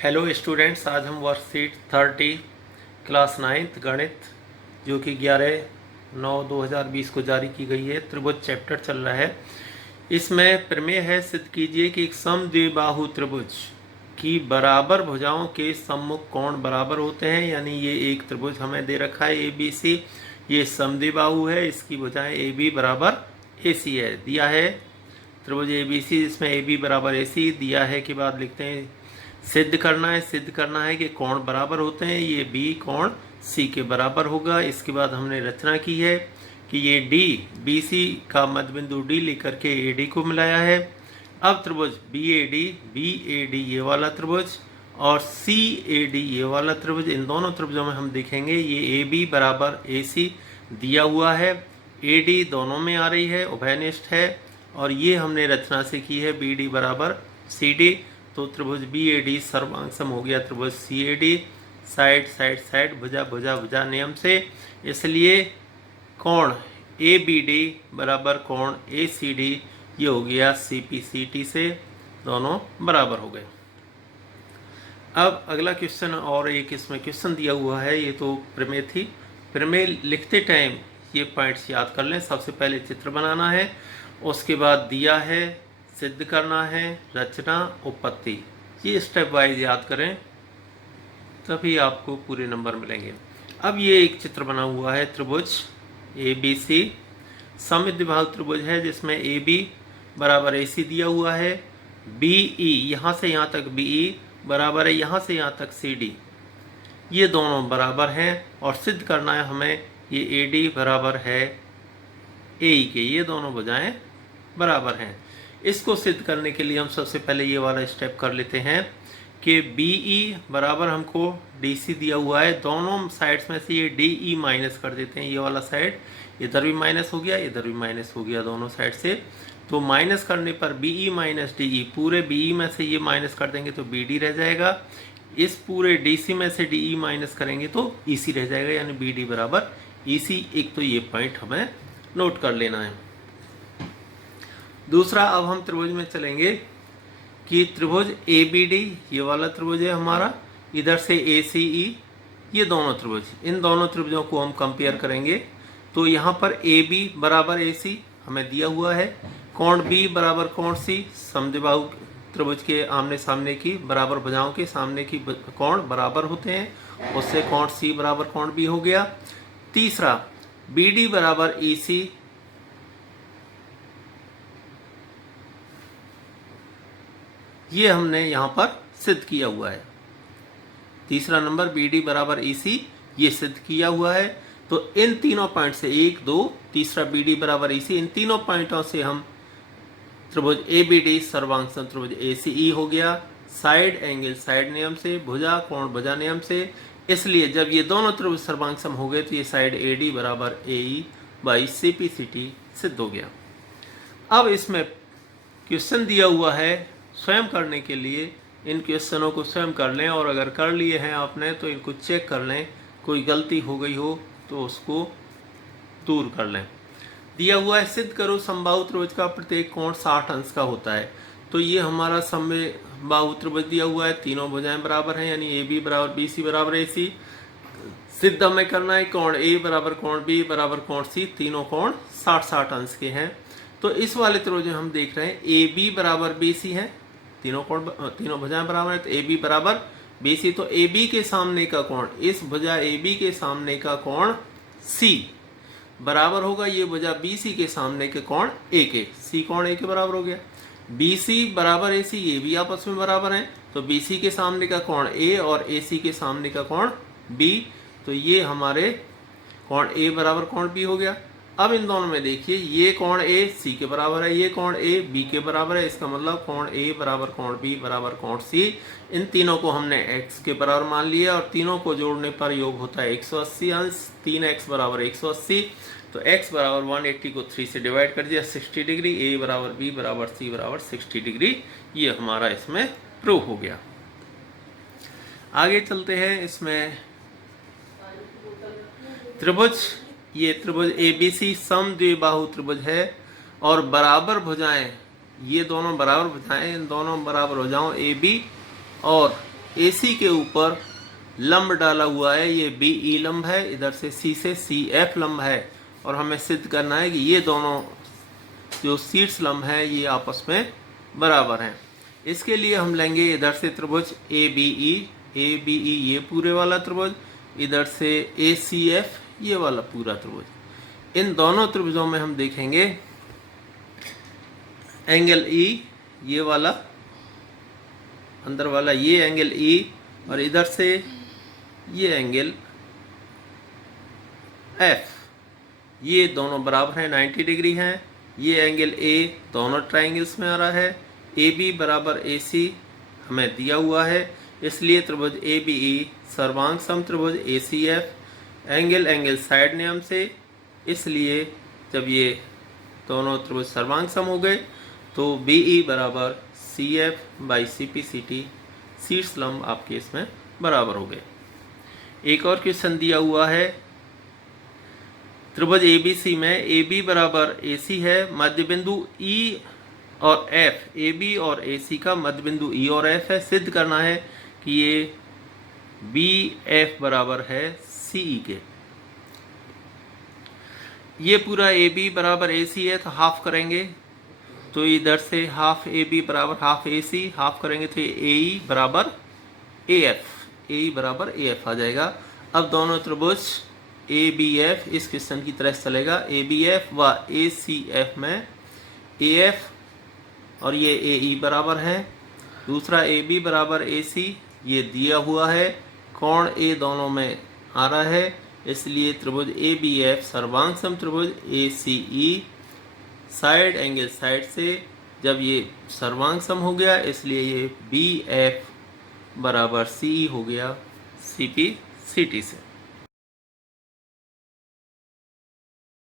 Hello students, आज हम worksheet 30 class 9th गणित जो कि 11/9/2020 को जारी की गई है, त्रिभुज चैप्टर चल रहा है। इसमें प्रमेय है, सिद्ध कीजिए कि एक समद्विबाहु त्रिभुज की बराबर भुजाओं के सम्मुख कोण बराबर होते हैं। यानी ये एक त्रिभुज हमें दे रखा है ABC, ये समद्विबाहु है, इसकी भुजाएं AB बराबर AC है, दिया है त्रिभुज ABC जिसमें AB बराबर AC दिया है के बाद लिखते हैं सिद्ध करना है कि कोण बराबर होते हैं। ये B कोण C के बराबर होगा। इसके बाद हमने रचना की है कि ये D BC का मध्य बिंदु D लेकर के AD को मिलाया है। अब त्रिभुज BAD ये वाला त्रिभुज और CAD ये वाला त्रिभुज, इन दोनों त्रिभुजों में हम देखेंगे ये AB बराबर AC दिया हुआ है, AD दोनों में आ रही है, उभयनिष्ठ है। और ये हमने रचना से की है BD बराबर CD, तो त्रिभुज BAD सर्वांग सम हो गया त्रिभुज CAD, साइड साइड साइड, भुजा भुजा भुजा नियम से। इसलिए कोण ABD बराबर कोण ACD ये हो गया CPCT से, दोनों बराबर हो गए। अब अगला क्वेश्चन, और एक इसमें क्वेश्चन दिया हुआ है, ये तो प्रमेय थी। प्रमेय लिखते टाइम ये पॉइंट्स याद कर लें। सबसे पहले चित्र बनाना है, उसके बाद दिया है, सिद्ध करना है, रचना, उपपत्ति, ये स्टेप वाइज याद करें तभी आपको पूरे नंबर मिलेंगे। अब ये एक चित्र बना हुआ है, त्रिभुज ABC समद्विबाहु त्रिभुज है जिसमें AB बराबर AC दिया हुआ है, BE यहाँ से यहाँ तक BE बराबर है यहाँ से यहाँ तक CD, ये दोनों बराबर हैं। और सिद्ध करना है हमें ये AD बराबर है AE के, ये दोनों भुजाएं बराबर हैं। इसको सिद्ध करने के लिए हम सबसे पहले ये वाला स्टेप कर लेते हैं कि BE बराबर हमको DC दिया हुआ है, दोनों साइड्स में से ये DE माइनस कर देते हैं। ये वाला साइड इधर भी माइनस हो गया, इधर भी माइनस हो गया, दोनों साइड से। तो माइनस करने पर BE माइनस DE, पूरे BE में से ये माइनस कर देंगे तो BD रह जाएगा। इस पूरे DC में से DE माइनस करेंगे तो EC रह जाएगा, यानी BD बराबर EC। एक तो ये पॉइंट हमें नोट कर लेना है। दूसरा, अब हम त्रिभुज में चलेंगे कि त्रिभुज ABD ये वाला त्रिभुज है हमारा, इधर से ACE ये दोनों त्रिभुज, इन दोनों त्रिभुजों को हम कंपेयर करेंगे। तो यहाँ पर AB बराबर AC हमें दिया हुआ है, कोण B बराबर कोण C, समद्विबाहु त्रिभुज के आमने सामने की बराबर भुजाओं के सामने की कोण बराबर होते हैं, उससे कोण C बराबर कोण B हो गया। तीसरा, BD बराबर EC, ये हमने यहाँ पर सिद्ध किया हुआ है। तीसरा नंबर BD बराबर EC ये सिद्ध किया हुआ है। तो इन तीनों पॉइंट से 1, 2, तीसरा BD बराबर EC, इन तीनों पॉइंटों से हम त्रिभुज ABD सर्वांग सम त्रिभुज ACE हो गया, साइड एंगल साइड नियम से, भुजा कोण भुजा नियम से। इसलिए जब ये दोनों त्रिभुज सर्वांग सम हो गए तो ये साइड AD बराबर AE बाई CPCT सिद्ध हो गया। अब इसमें क्वेश्चन दिया हुआ है, स्वयं करने के लिए इन क्वेश्चनों को स्वयं कर लें, और अगर कर लिए हैं आपने तो इनको चेक कर लें, कोई गलती हो गई हो तो उसको दूर कर लें। दिया हुआ है, सिद्ध करो समबाहु त्रिभुज का प्रत्येक कोण 60 अंश का होता है। तो ये हमारा समबाहु त्रिभुज दिया हुआ है, तीनों भुजाएं बराबर हैं, यानी AB बराबर BC बराबर AC। सिद्ध हमें करना है कोण A बराबर कोण B बराबर कोण C, तीनों कोण 60-60 अंश के हैं। तो इस वाले त्रिभुज में हम देख रहे हैं AB बराबर BC है, तीनों भुजाएं बराबर है, तो AB बराबर BC। तो AB के सामने का कोण, इस भुजा AB के सामने का कोण C बराबर होगा ये भुजा BC के सामने के कोण A के, C कोण A के बराबर हो गया। BC बराबर AC, ये भी आपस में बराबर हैं, तो BC के सामने का कोण A और AC के सामने का कोण B, तो ये हमारे कोण A बराबर कोण B हो गया। अब इन दोनों में देखिए, ये कोण A C के बराबर है, ये कोण A B के बराबर है, इसका मतलब कोण A बराबर कोण B बराबर कोण C। इन तीनों को हमने x के बराबर मान लिया और तीनों को जोड़ने पर योग होता है 180 अंश, 3x बराबर 180। तो x बराबर 180 को 3 से डिवाइड कर दिया, 60 डिग्री, A बराबर B बराबर C बराबर 60 डिग्री, ये हमारा इसमें प्रूव हो गया। आगे चलते हैं। इसमें त्रिभुज, ये त्रिभुज ABC समद्विबाहु त्रिभुज है और बराबर भुजाएं, ये दोनों बराबर भुजाएं, इन दोनों बराबर भुजाओं AB और AC के ऊपर लंब डाला हुआ है, ये BE लंब है, इधर से C से CF लंब है, और हमें सिद्ध करना है कि ये दोनों जो शीर्ष लंब है ये आपस में बराबर हैं। इसके लिए हम लेंगे इधर से त्रिभुज ABE ये पूरे वाला त्रिभुज, इधर से ACF ये वाला पूरा त्रिभुज। इन दोनों त्रिभुजों में हम देखेंगे एंगल E ये वाला अंदर वाला, ये एंगल E, और इधर से ये एंगल F, ये दोनों बराबर हैं, 90 डिग्री हैं। ये एंगल A दोनों ट्राइंगल्स में आ रहा है। AB बराबर AC हमें दिया हुआ है, इसलिए त्रिभुज ABE सर्वांग सम त्रिभुज ACF एंगल साइड नियम से, इसलिए जब ये दोनों त्रिभुज सर्वांग सम हो गए तो BE बराबर CF बाई CPCT शीर्ष लंब आपके इसमें बराबर हो गए। एक और क्वेश्चन दिया हुआ है, त्रिभुज ABC में AB बराबर AC है, मध्य बिंदु E और F, AB और AC का मध्य बिंदु E और F है। सिद्ध करना है कि ये BF बराबर है CE के। ये पूरा AB बराबर AC है तो हाफ करेंगे, तो इधर से हाफ AB बराबर हाफ AC, हाफ करेंगे तो AE बराबर AF आ जाएगा। अब दोनों त्रिभुज ABF इस क्वेश्चन की तरह चलेगा, ABF व ACF में AF और ये AE बराबर है, दूसरा AB बराबर AC ये दिया हुआ है, कोण A दोनों में आ रहा है, इसलिए त्रिभुज ABF सर्वांग सम त्रिभुज ACE साइड एंगल साइड से, जब ये सर्वांग सम हो गया इसलिए ये BF बराबर CE हो गया CPCT से।